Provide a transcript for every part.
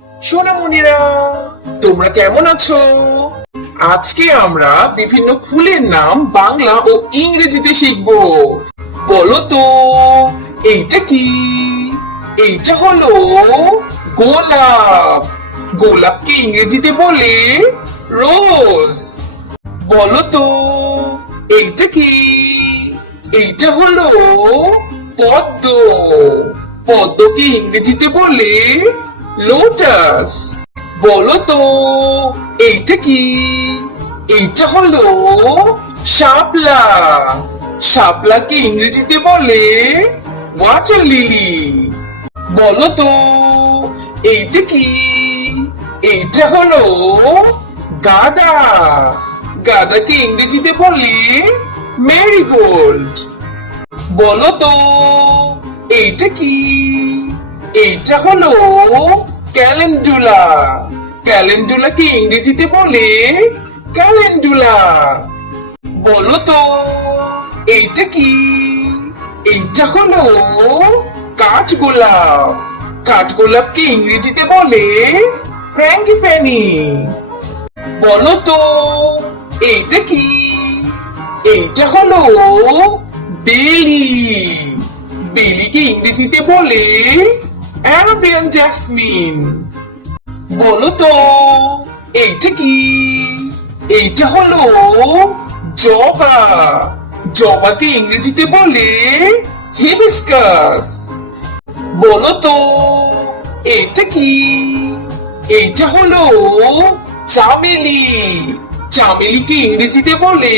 সোনামণিরা, তোমরা কেমন আছো? আজকে আমরা বিভিন্ন ফুলের নাম বাংলা ও ইংরেজিতে শিখবো। বলো তো, এইটা কি? এইটা হলো গোলাপ। গোলাপকে ইংরেজিতে বলে রোজ। বলো তো, এইটা কি? এইটা হলো পদ্ম। পদ্মকে ইংরেজিতে বলে লোটাস। বলো তো, এইটা কি? এইটা হলো শাপলা। শাপলাকে ইংরেজিতে বলে ওয়াটার লিলি। বলো তো, এইটা কি? এইটা হলো গাঁদা। গাঁদাকে ইংরেজিতে বলে মেরিগোল্ড। বলো তো, এইটা কি? এইটা হলো ক্যালেন্ডুলা। ক্যালেন্ডুলাকে ইংরেজিতে বলে ক্যালেন্ডুলা। বলো তো, এইটা কি? এইটা হলো কাঠগোলাপ। কাঠগোলাপকে ইংরেজিতে বলে ফ্র্যাঙ্গিপ্যানি। বলো তো, এইটা কি? এইটা হলো বেলি। বেলিকে ইংরেজিতে বলে অ্যারাবিয়ান জেসমিন। বলো তো, এইটা কি? এইটা হলো জবা। জবাকে ইংরেজিতে বলে হিবিস্কাস। বলো তো, এইটা কি? এইটা হলো চামেলি। চামেলিকে ইংরেজিতে বলে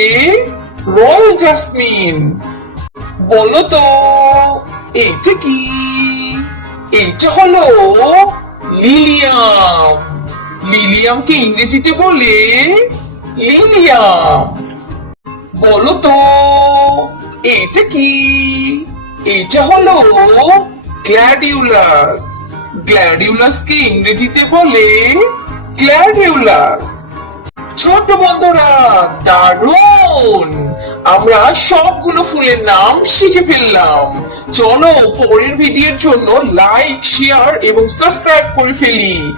রয়্যাল জাসমিন। বলো তো, এইটা কি? এইটা হলো লিলিয়াম। লিলিয়ামকে ইংরেজিতে বলে লিলিয়াম। বলো তো, এইটা কি? এইটা হলো গ্ল্যাডিউলাস। গ্ল্যাডিউলাসকে ইংরেজিতে বলে গ্ল্যাডিউলাস। ছোট বন্ধুরা, দারুণ! আমরা সবগুলো ফুলের নাম শিখে ফেললাম। চলো পরের ভিডিওর জন্য লাইক, শেয়ার এবং সাবস্ক্রাইব করে ফেলি।